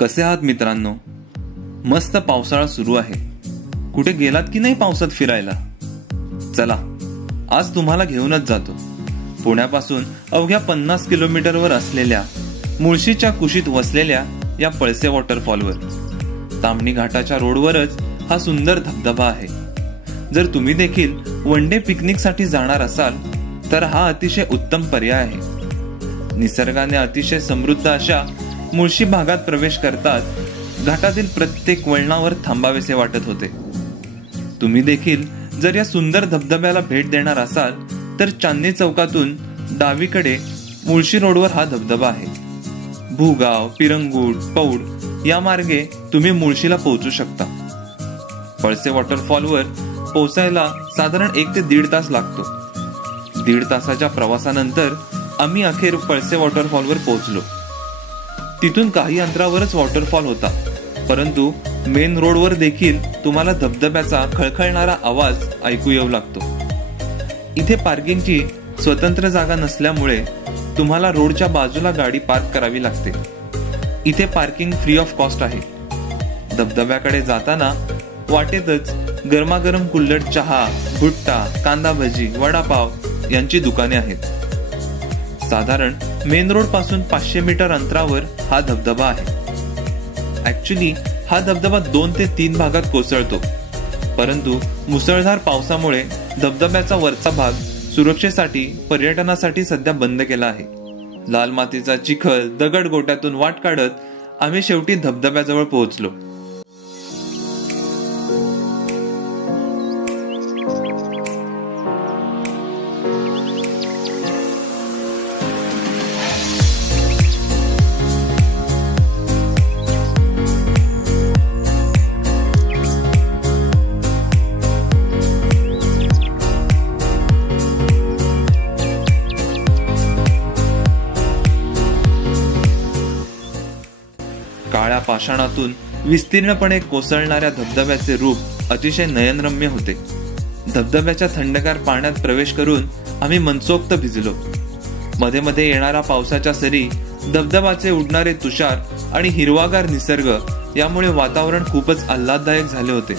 कसे आहात मित्रांनो? मस्त पावसाळा सुरू आहे. कुठे गेलात की नाही पावसात फिरायला? चला, आज तुम्हाला घेऊनच जातो. पुण्यापासून अवघ्या 50 किलोमीटरवर असलेल्या मुळशीच्या कुशीत वसलेल्या या पळसे वॉटरफॉलवर. ताम्हिणी घाटाच्या रोडवरच हा सुंदर धबधबा आहे. जर तुम्ही देखील वन डे पिकनिक साठी जाणार असाल तर हा अतिशय उत्तम पर्याय आहे. निसर्गाने अतिशय समृद्ध अशा मुळशी भागात प्रवेश करताच घाटातील प्रत्येक वळणावर थांबावेसे वाटत होते. तुम्ही देखील जर या सुंदर धबधब्याला भेट देणार असाल तर चांदणी चौकातून डावीकडे मुळशी रोडवर हा धबधबा आहे. भूगाव, पिरंगुट, पौड या मार्गे तुम्ही मुळशीला पोहोचू शकता. पळसे वॉटरफॉलवर पोहोचायला साधारण 1 ते 1.5 तास लागतो. 1.5 तासाच्या प्रवासानंतर आम्ही अखेर पळसे वॉटरफॉलवर पोहोचलो. तिथून काही अंतरावरच वॉटरफॉल होता, परंतु मेन रोडवर देखील तुम्हाला धबधब्याचा खळखळणारा आवाज ऐकू येऊ लागतो. इथे पार्किंगची स्वतंत्र जागा नसल्यामुळे तुम्हाला रोडच्या बाजूला गाडी पार्क करावी लागते. इथे पार्किंग फ्री ऑफ कॉस्ट आहे. धबधब्याकडे जाताना वाटेतच गरमागरम कुल्हड चहा, भुट्टा, कांदा भजी, वडापाव यांची दुकाने आहेत. साधारण मेन रोड पासून 500 मीटर अंतरावर हा धबधबा आहे. ऍक्च्युली हा धबधबा 2 ते 3 भागात कोसळतो, परंतु मुसळधार पावसामुळे धबधब्याचा वरचा भाग सुरक्षेसाठी पर्यटनासाठी सध्या बंद केला आहे. लाल मातीचा चिखल दगड गोट्यातून वाट काढत आम्ही शेवटी धबधब्याजवळ पोहोचलो. काळ्या पाषाणातून विस्तीर्णपणे कोसळणाऱ्या धबधब्याचे रूप अतिशय नयनरम्य होते. धबधब्याच्या थंडगार पाण्यात प्रवेश करून आम्ही मनसोक्त भिजलो. मध्ये मध्ये येणारा पावसाच्या सरी, धबधब्याचे उडणारे तुषार आणि हिरवागार निसर्ग यामुळे वातावरण खूपच आल्हाददायक झाले होते.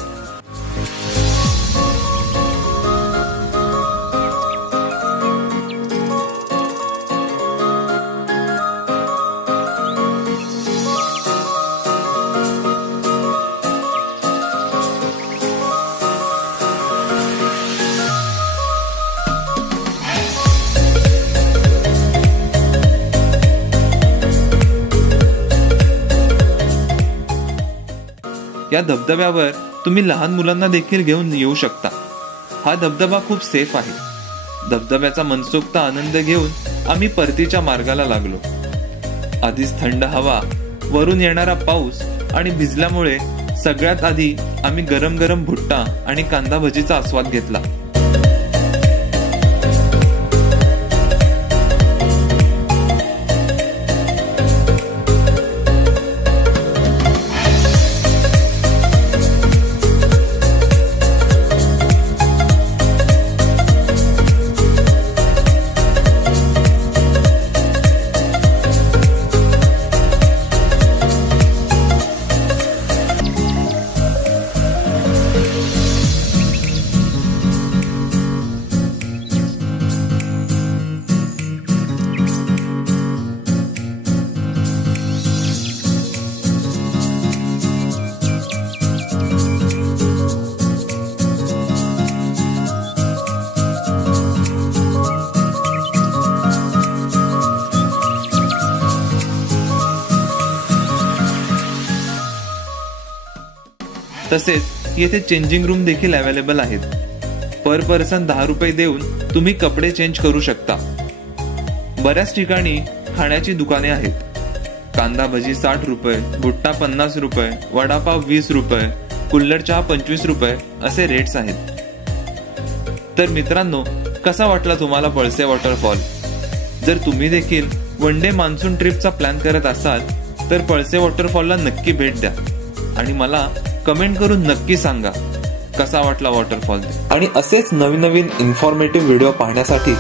या धबधब्यावर तुम्ही लहान मुलांना देखील घेऊन येऊ शकता. हा धबधबा खूप सेफ आहे. धबधब्याचा मनसोक्त आनंद घेऊन आम्ही परतीच्या मार्गाला लागलो. आधीच थंड हवा, वरून येणारा पाऊस आणि भिजल्यामुळे सगळ्यात आधी आम्ही गरम गरम भुट्टा आणि कांदा भजीचा आस्वाद घेतला. तसेच येथे चेंजिंग रूम देखील अवेलेबल आहेत. पर पर्सन 10 रुपये देऊन तुम्ही कपडे चेंज करू शकता. बऱ्याच ठिकाणी खाण्याची दुकाने आहेत. कांदा भजी 60 रुपये, भुट्टा 50 रुपये, वडापाव 20 रुपये, कुल्हड चहा 25 रुपये असे रेट्स आहेत. तर मित्रांनो, कसा वाटला तुम्हाला पळसे वॉटरफॉल? जर तुम्ही देखील वन डे मान्सून ट्रिपचा प्लॅन करत असाल तर पळसे वॉटरफॉलला नक्की भेट द्या आणि मला कमेंट करून नक्की सांगा कसा वाटला वॉटरफॉल. आणि असेच नवीन नवीन इन्फॉर्मेटिव्ह व्हिडिओ पाहण्यासाठी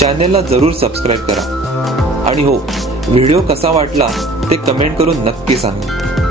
चॅनेलला जरूर सबस्क्राईब करा. आणि हो, व्हिडिओ कसा वाटला ते कमेंट करून नक्की सांगा.